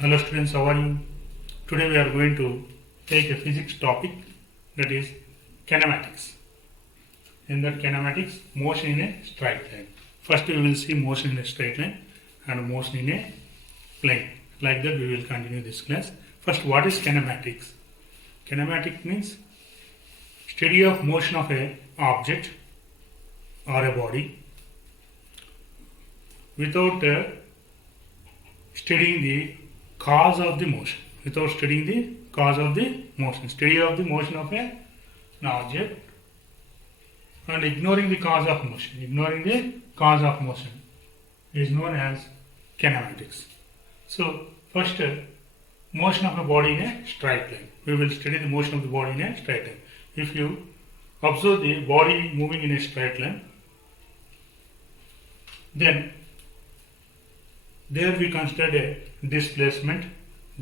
Hello students, how are you? Today we are going to take a physics topic, that is kinematics. In that kinematics, motion in a straight line. First we will see motion in a straight line and motion in a plane. Like that we will continue this class. First, what is kinematics? Kinematic means study of motion of a object or a body without studying the cause of the motion. Without studying the cause of the motion. Study of the motion of an object and ignoring the cause of motion. Ignoring the cause of motion is known as kinematics. So, first, motion of a body in a straight line. We will study the motion of the body in a straight line. If you observe the body moving in a straight line, then there we consider a displacement,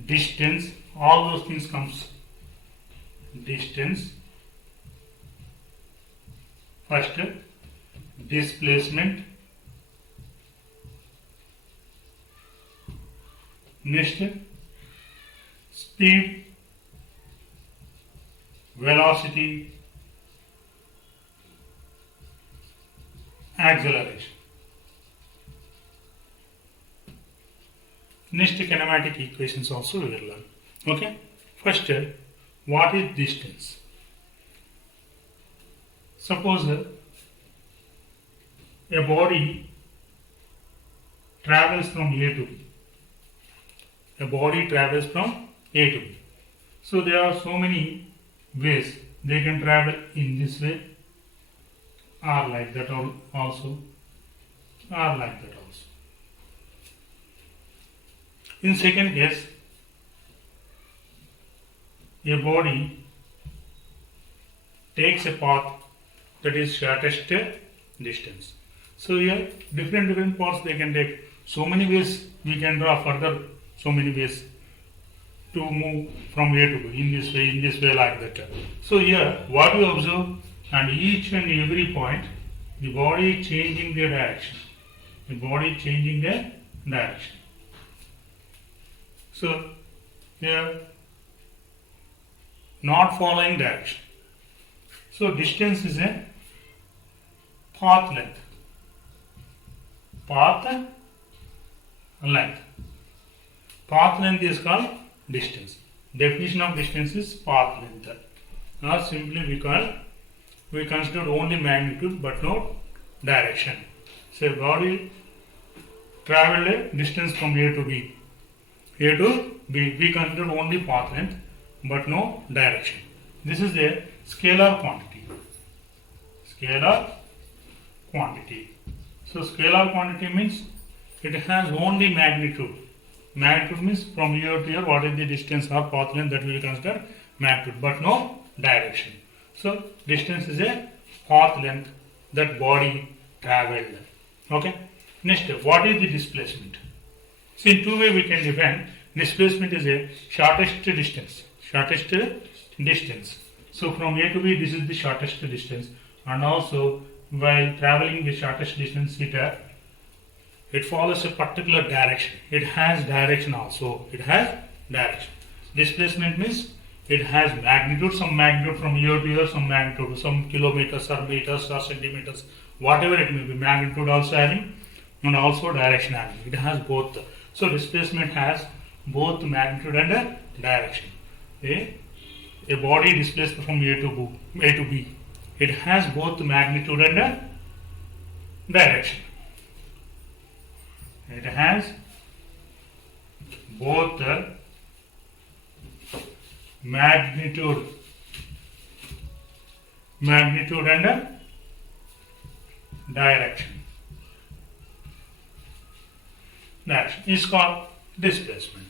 distance, all those things comes. Distance, first displacement, next speed, velocity, acceleration. Next kinematic equations also we will learn. Okay. First, what is distance? Suppose a body travels from A to B. A body travels from A to B. So there are so many ways they can travel in this way, or like that also, or like that also. In second case, a body takes a path that is shortest distance. So here different paths they can take. So many ways we can draw further, so many ways to move from A to B, in this way like that. So here what we observe, and each and every point the body changing the direction. The body changing the direction. So here not following direction. So distance is a path length. Path length. Path length is called distance. Definition of distance is path length. Or simply we consider only magnitude but no direction. So body traveled a distance from A to B. A to B, we consider only path length but no direction. This is a scalar quantity. Scalar quantity. So scalar quantity means it has only magnitude. Magnitude means from here to here what is the distance or path length that we will consider magnitude but no direction. So distance is a path length that body travelled. Okay. Next, what is the displacement? So in two ways we can define. Displacement is a shortest distance. Shortest distance. So from A to B this is the shortest distance, and also while travelling the shortest distance it follows a particular direction. It has direction also. It has direction. Displacement means it has magnitude, some magnitude from here to here, some magnitude, some kilometers or meters or centimeters, whatever it may be, magnitude also having and also direction having. It has both. So displacement has both magnitude and direction. A body displaced from A to B. It has both magnitude and direction. It has both magnitude and direction. Direction is called displacement.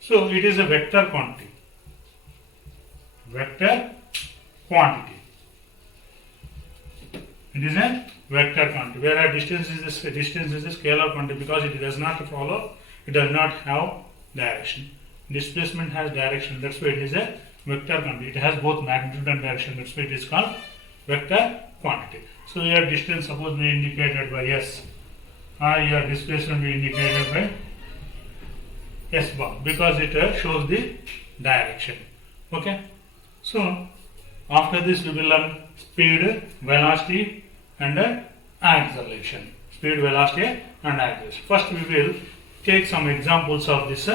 So it is a vector quantity. Vector quantity. It is a vector quantity. Whereas distance is a scalar quantity because it does not follow, it does not have direction. Displacement has direction. That's why it is a vector quantity. It has both magnitude and direction. That's why it is called vector quantity. So here distance suppose we indicated by S. Your displacement we indicated by S bar because it shows the direction. Okay. So after this we will learn speed, velocity and acceleration. Speed, velocity and acceleration. First we will take some examples of this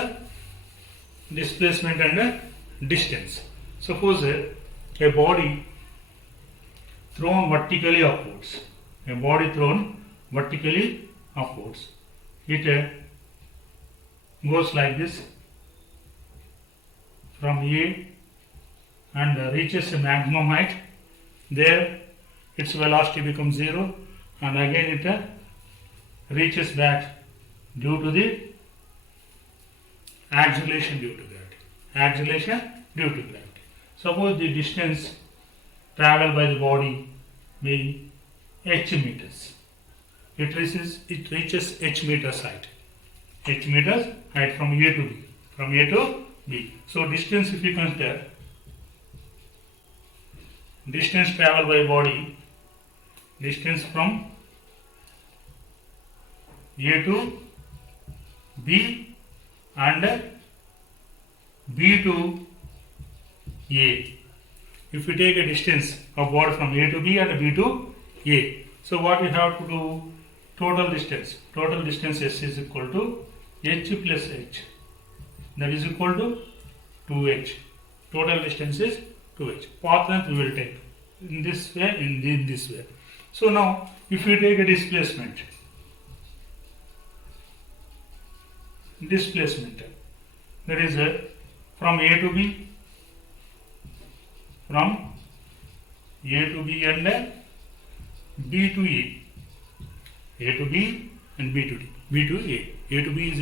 displacement and distance. Suppose a body thrown vertically upwards. A body thrown vertically upwards. It goes like this from A and reaches a maximum height. There its velocity becomes 0 and again it reaches back due to the acceleration due to gravity. Acceleration due to gravity. Suppose the distance travelled by the body be h meters. It reaches h meters height. H meters height from A to B. From A to B. So distance, if you consider distance travelled by body, distance from A to B and B to A. If you take a distance of body from A to B and B to A, so what we have to do? Total distance. Total distance S is equal to h plus h. That is equal to 2h. Total distance is 2h. Path length we will take in this way, in this way. So now, if you take a displacement, that is from A to B, from A to B and B to A. A to B and B to D. B to A. A to B is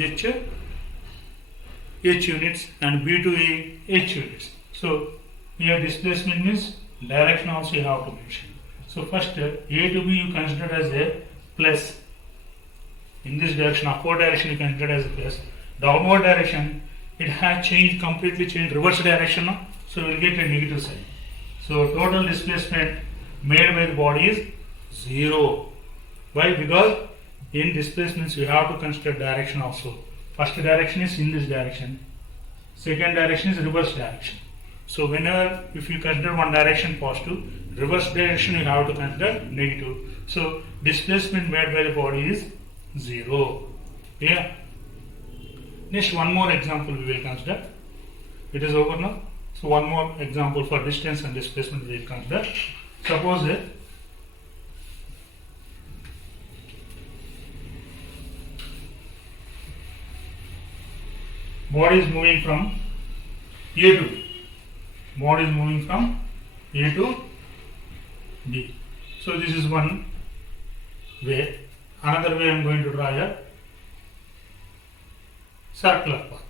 H units and B to A H units. So here displacement means direction also you have to mention. So first A to B you consider as a plus. In this direction, upward direction you consider as a plus. Downward direction it has changed, completely changed, reverse direction now. So we will get a negative sign. So total displacement made by the body is 0. Why? Because in displacements you have to consider direction also. First direction is in this direction. Second direction is reverse direction. So whenever if you consider one direction positive, reverse direction you have to consider negative. So displacement made by the body is 0. Yeah. Next one more example we will consider. It is over now. So one more example for distance and displacement we will consider. Suppose body is moving from A to B. Body is moving from A to B. So this is one way. Another way I am going to draw a circular path.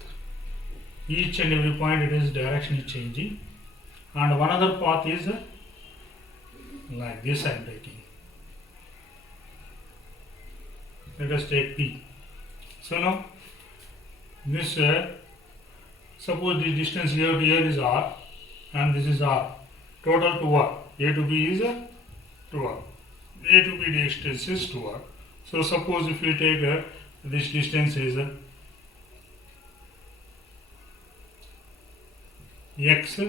Each and every point it is direction is changing, and one other path is like this I am taking. Let us take P. So now this suppose the distance here to here is R and this is R. Total 2R. A to B is 2R. A to B distance is 2R. So suppose if you take this distance is x,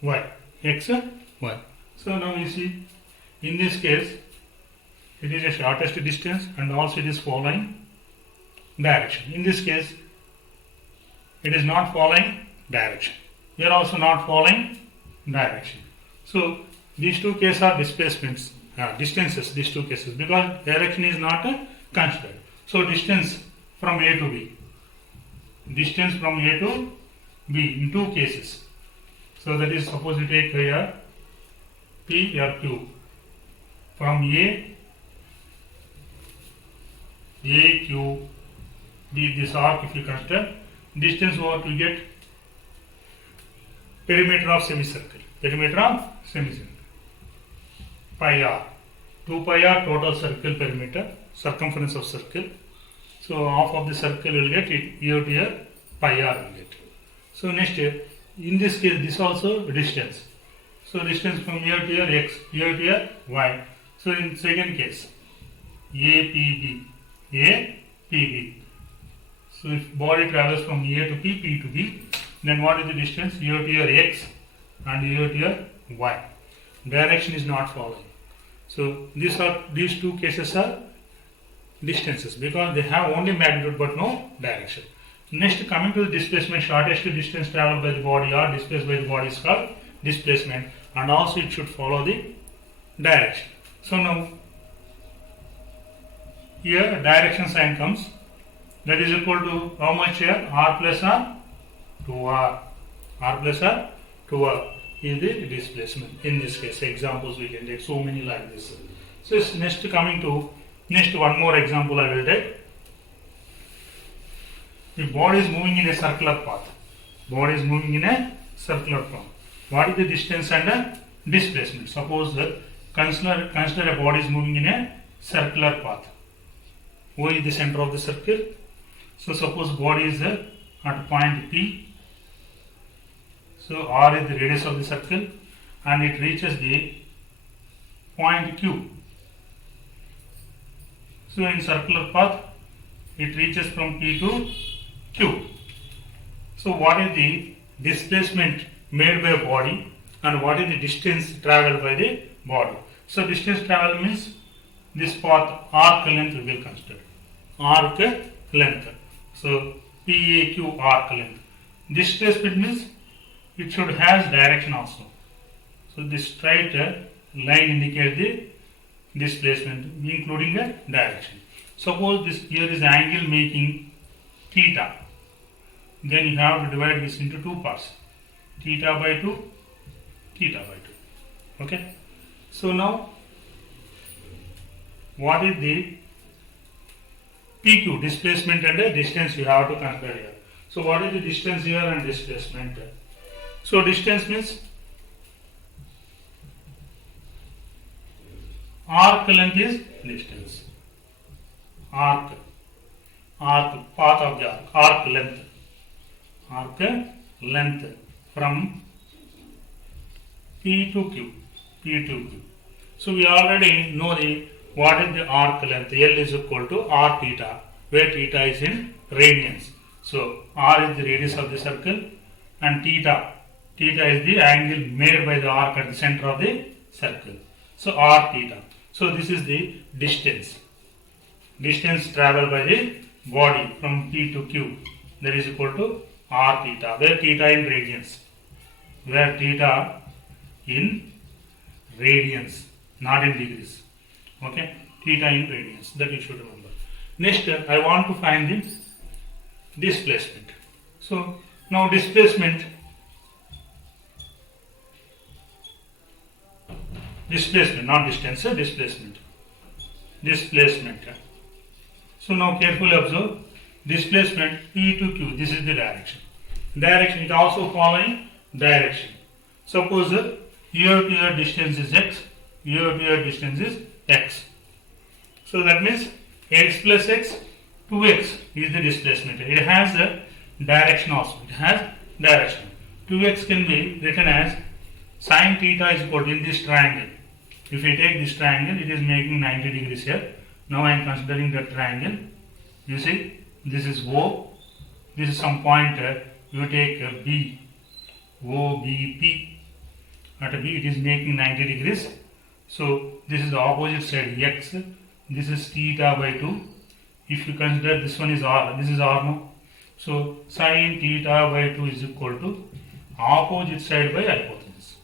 y. X, y. So now you see in this case it is a shortest distance and also it is following direction. In this case it is not following direction. Here also not following direction. So these two cases are displacements, distances, these two cases, because direction is not considered. So distance from A to B. Distance from A to B in two cases. So that is, suppose you take here P or Q. From A, Q, this arc if you consider, distance what we get? Perimeter of semicircle. Perimeter of semicircle. Pi r. 2 pi r total circle perimeter, circumference of circle. So half of the circle will get it, here to here, pi r will get. So next, in this case, this also distance. So distance from here to here x, here to here y. So in second case, APB. So if body travels from A to P, P to B, then what is the distance? Here to your X and here to your Y. Direction is not following. So these two cases are distances because they have only magnitude but no direction. Next, coming to the displacement, shortest distance traveled by the body or displaced by the body is called displacement, and also it should follow the direction. So now here direction sign comes, that is equal to how much here? R plus R 2R. R plus R 2R is the displacement. In this case, examples we can take so many like this. So next coming to one more example I will take. The body is moving in a circular path. Body is moving in a circular path. What is the distance and displacement? Suppose consider a body is moving in a circular path. O is the center of the circle. So suppose body is at point P. So R is the radius of the circle and it reaches the point Q. So in circular path it reaches from P to Q. So what is the displacement made by a body and what is the distance travelled by the body? So distance travel means this path arc length we will consider. Arc length. So PAQ arc length. Displacement means it should have direction also. So this straight line indicates the displacement including a direction. Suppose this here is the angle making theta. Then you have to divide this into two parts. Theta by 2, theta by 2. Okay. So now what is the PQ, displacement and the distance you have to consider here. So what is the distance here and displacement? So distance means arc length is distance. Arc path of the arc length. Arc length from P to Q. P to Q. So we already know what is the arc length. L is equal to R theta, where theta is in radians. So R is the radius of the circle and theta is the angle made by the arc at the center of the circle. So R theta. So this is the distance. Distance travelled by the body from P to Q, that is equal to R theta, where theta in radians. Where theta in radians, not in degrees. Okay, theta in radians, that you should remember. Next, I want to find the displacement. So now displacement, not distance, displacement. So now carefully observe, displacement P to Q, this is the direction. Direction, it also following direction. Suppose here to here distance is x, here to here distance is x. So that means x plus x, 2x is the displacement. It has a direction also. It has direction. 2x can be written as sine theta is equal to in this triangle. If we take this triangle, it is making 90 degrees here. Now I am considering the triangle. You see, this is O. This is some point. You take B. O, B, P. At B, it is making 90 degrees. So this is the opposite side x. This is theta by 2. If you consider this one is R, this is R now. So sine theta by 2 is equal to opposite side by hypotenuse.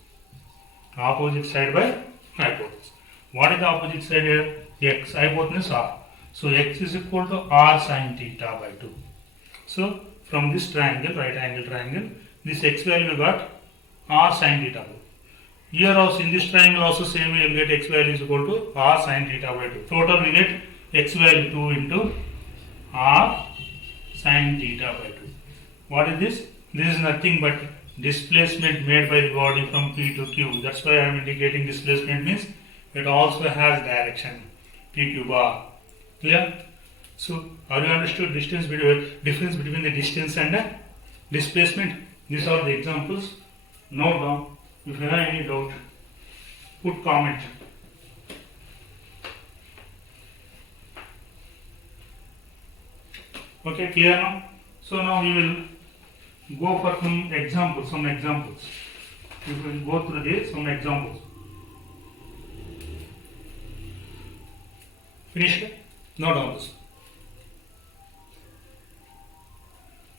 Opposite side by hypotenuse. What is the opposite side here? X, hypotenuse R. So x is equal to R sine theta by 2. So from this triangle, right angle triangle, this x value we got R sine theta by 2. Here also in this triangle also same way you get x value is equal to R sine theta by 2. Total we get x value 2 into R sine theta by 2. What is this? This is nothing but displacement made by the body from P to Q. That's why I am indicating displacement means it also has direction. PQ bar. Clear? So are you understood difference between the distance and displacement? These are the examples. Note down. If you have any doubt, put comment. Okay, clear now? So now we will go for some examples. We will go through this, some examples. Finished? No doubts.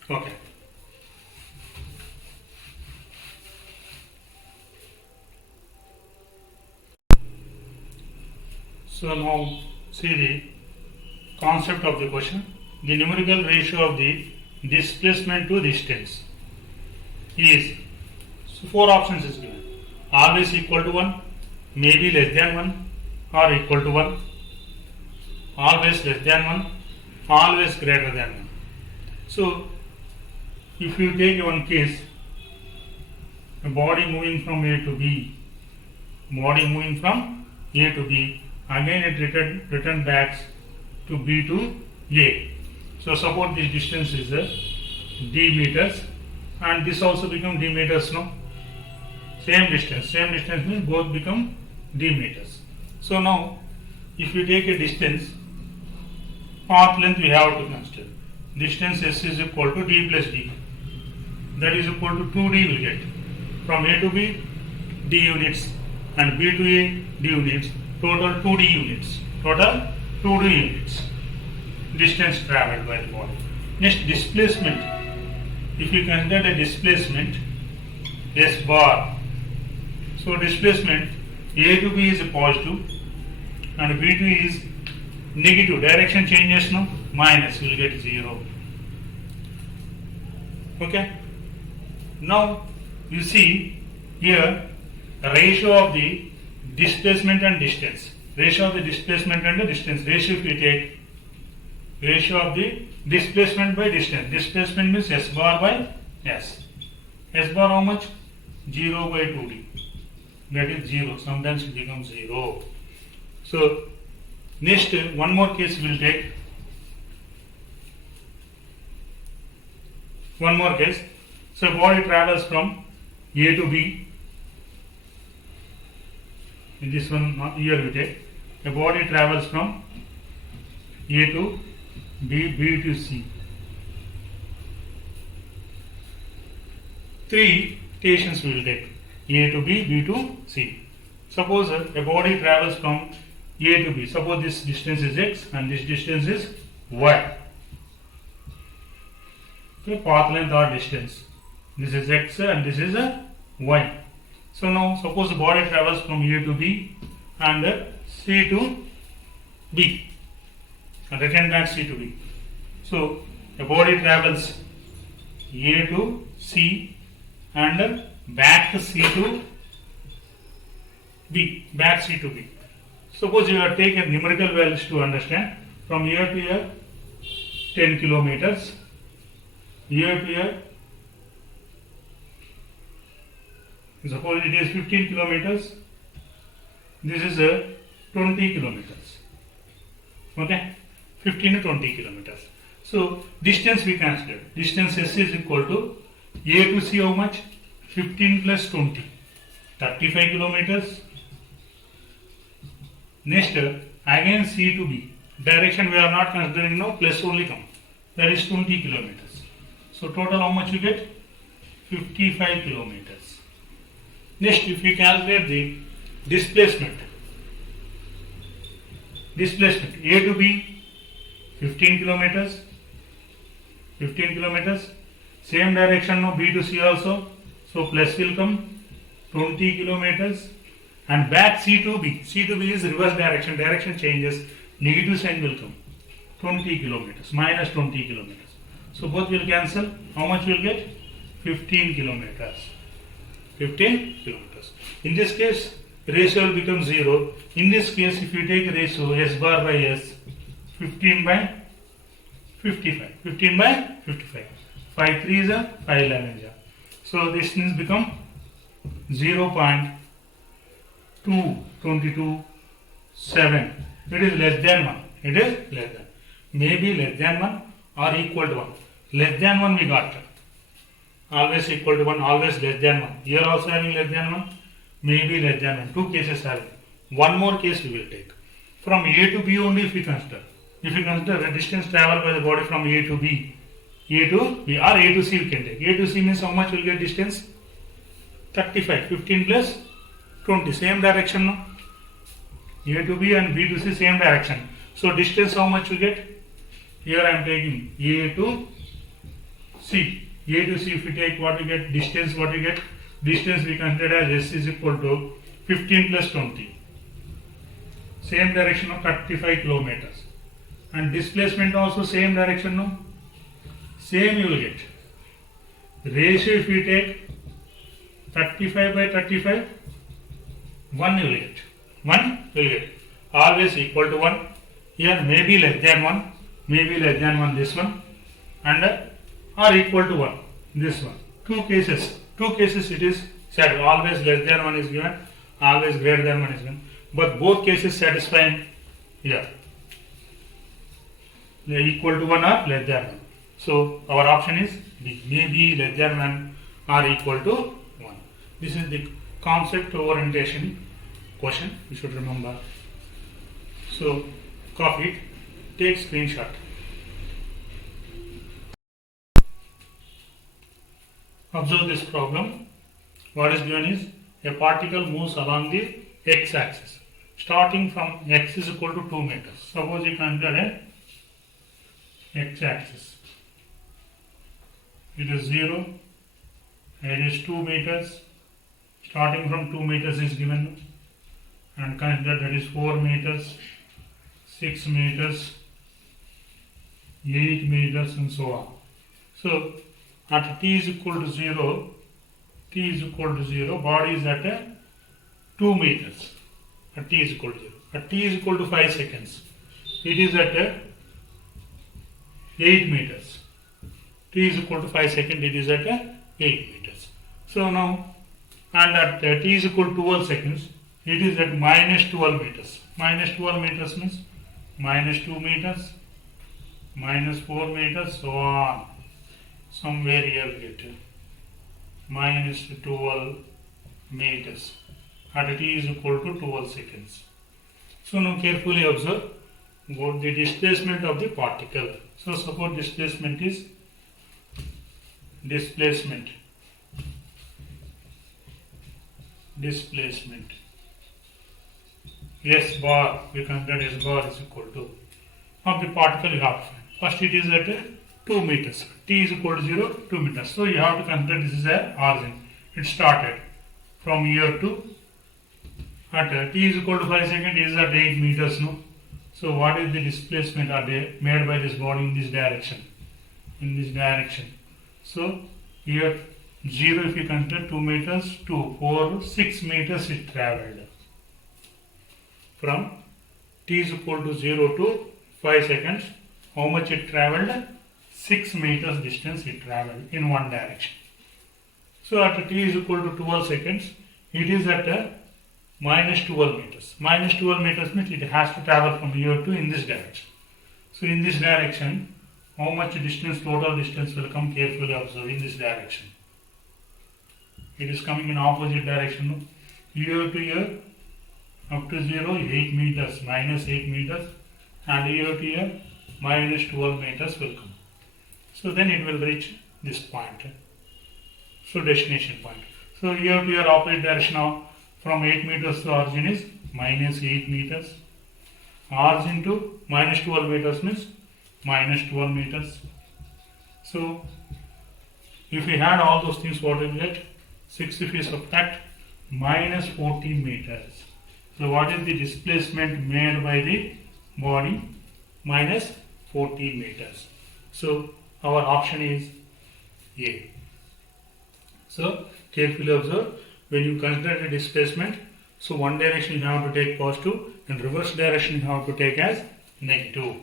Okay. So now see the concept of the question. The numerical ratio of the displacement to distance is, so 4 options is given. Always equal to 1, maybe less than 1, or equal to 1, always less than 1, always greater than 1. So if you take one case, a body moving from A to B, again it return back to B to A. So suppose this distance is d meters, and this also become d meters, no? Same distance means both become d meters. So now if you take a distance, path length we have to consider. Distance S is equal to d plus d, that is equal to 2d will get. From A to B, d units, and B to A, d units, total 2d units. Distance travelled by the body. Next, displacement. If you consider the displacement S bar, so displacement A to B is positive and B to E is negative. Direction changes, no? Minus, you will get 0. Okay. Now you see here ratio of the displacement and distance. Ratio of the displacement and the distance. Ratio if we take ratio of the displacement by distance. Displacement means S bar by S. S bar how much? 0 by 2d. That is 0. Sometimes it becomes 0. So next one more case we will take. One more case. So body travels from A to B. In this one here we take. A body travels from A to B, B to C. 3 stations we will take. A to B, B to C. Suppose a body travels from A to B. Suppose this distance is X and this distance is Y. Okay, path length or distance. This is X and this is Y. So now suppose the body travels from A to B and C to B. And return back C to B. So a body travels A to C and back to C to B. Back C to B. Suppose you have taken numerical values to understand. From here to here 10 kilometers. Here to here, suppose it is 15 kilometers. This is 20 kilometers. Okay, 15 to 20 kilometers. So distance we consider. Distance S is equal to A to C how much? 15 plus 20, 35 kilometers. Next again C to B. Direction we are not considering now, plus only come. That is 20 kilometers. So total how much you get? 55 kilometers. Next, if we calculate the displacement A to B 15 kilometers, same direction now B to C also, so plus will come 20 kilometers, and back C to B is reverse direction changes, negative sign will come 20 kilometers, minus 20 kilometers. So both will cancel. How much will get? 15 kilometers. 15 kilometers. In this case, ratio will become 0. In this case, if you take ratio S bar by S, 15 by 55. 15 by 55. 5 3 is a 5 11 is a. So this means become 0.2227. It is less than 1. It is less than. Maybe less than 1 or equal to 1. Less than 1 we got. Always equal to 1, always less than 1. Here also having less than 1, maybe less than 1. 2 cases having. One more case we will take. From A to B only if we consider. If you consider the distance traveled by the body from A to B, A to B or A to C we can take. A to C means how much will get distance? 35. 15 plus 20. Same direction, no? A to B and B to C same direction. So distance how much you get? Here I am taking A to C. A to C if you take what you get? Distance what you get? Distance we consider as S is equal to 15 plus 20. Same direction of 35 kilometers. And displacement also same direction, no? Same you will get. Ratio if you take 35 by 35, 1 you will get. 1 will get. Always equal to 1. Here maybe less than 1, maybe less than 1 this one, and or equal to 1 this one. Two cases it is said. Always less than 1 is given, always greater than 1 is given. But both cases satisfying here. They are equal to 1 or less than 1. So our option is B. Maybe less than 1 or equal to 1. This is the concept orientation question you should remember. So copy it, take screenshot. Observe this problem. What is given is a particle moves along the x-axis starting from x is equal to 2 meters. Suppose you consider a x-axis. It is 0, it is 2 meters, starting from 2 meters is given, and consider that is 4 meters, 6 meters, 8 meters and so on. So at t is equal to 0, body is at 2 meters at t is equal to 0. At t is equal to 5 seconds, it is at 8 meters. T is equal to 5 seconds, it is at 8 meters. So now, and at t is equal to 12 seconds, it is at minus 12 meters. Minus 12 meters means minus 2 meters, minus 4 meters, so on. Somewhere here we get minus 12 meters at t is equal to 12 seconds. So now carefully observe what the displacement of the particle. So suppose displacement is displacement S bar, we consider S bar is equal to of the particle you have to find. First it is at 2 meters, t is equal to 0, 2 meters. So you have to consider this is a origin. It started from here to at t is equal to 5 seconds, is at 8 meters, no? So what is the displacement are they made by this body in this direction? In this direction. So here 0 if you consider 2 meters, 2, 4, 6 meters it travelled. From t is equal to 0 to 5 seconds, how much it travelled? 6 meters distance it travelled in one direction. So at t is equal to 12 seconds, it is at minus 12 meters. Minus 12 meters means it has to travel from here to in this direction. So in this direction, how much distance, total distance will come, carefully observe in this direction. It is coming in opposite direction. No? Here to here, up to 0, 8 meters, minus 8 meters, and here to here, minus 12 meters will come. So then it will reach this point. So destination point. So here to here, opposite direction now, from 8 meters to origin is minus 8 meters. Origin to minus 12 meters means minus 12 meters. So if we had all those things, what will we get? 6 if we subtract minus 14 meters. So what is the displacement made by the body? Minus 14 meters. So our option is A. So carefully observe, when you consider the displacement, so one direction you have to take positive and reverse direction you have to take as negative.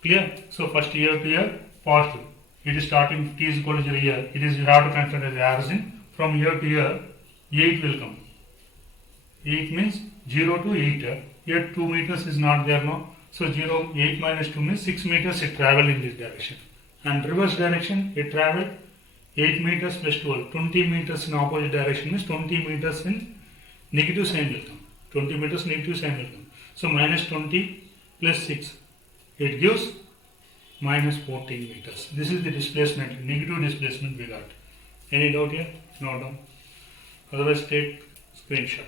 Clear? So first here to here, positive. It is starting t is equal to 0 here. It is you have to consider the origin. From here to here, 8 will come. 8 means 0 to 8. Here 2 meters is not there now. So 0, 8 minus 2 means 6 meters it travel in this direction. And reverse direction it traveled 8 meters plus 12. 20 meters in opposite direction means 20 meters in negative sign will come. 20 meters negative sign will come. So minus 20 plus 6. it gives minus 14 meters. This is the displacement, negative displacement we got. Any doubt here? No doubt. Otherwise take screenshot.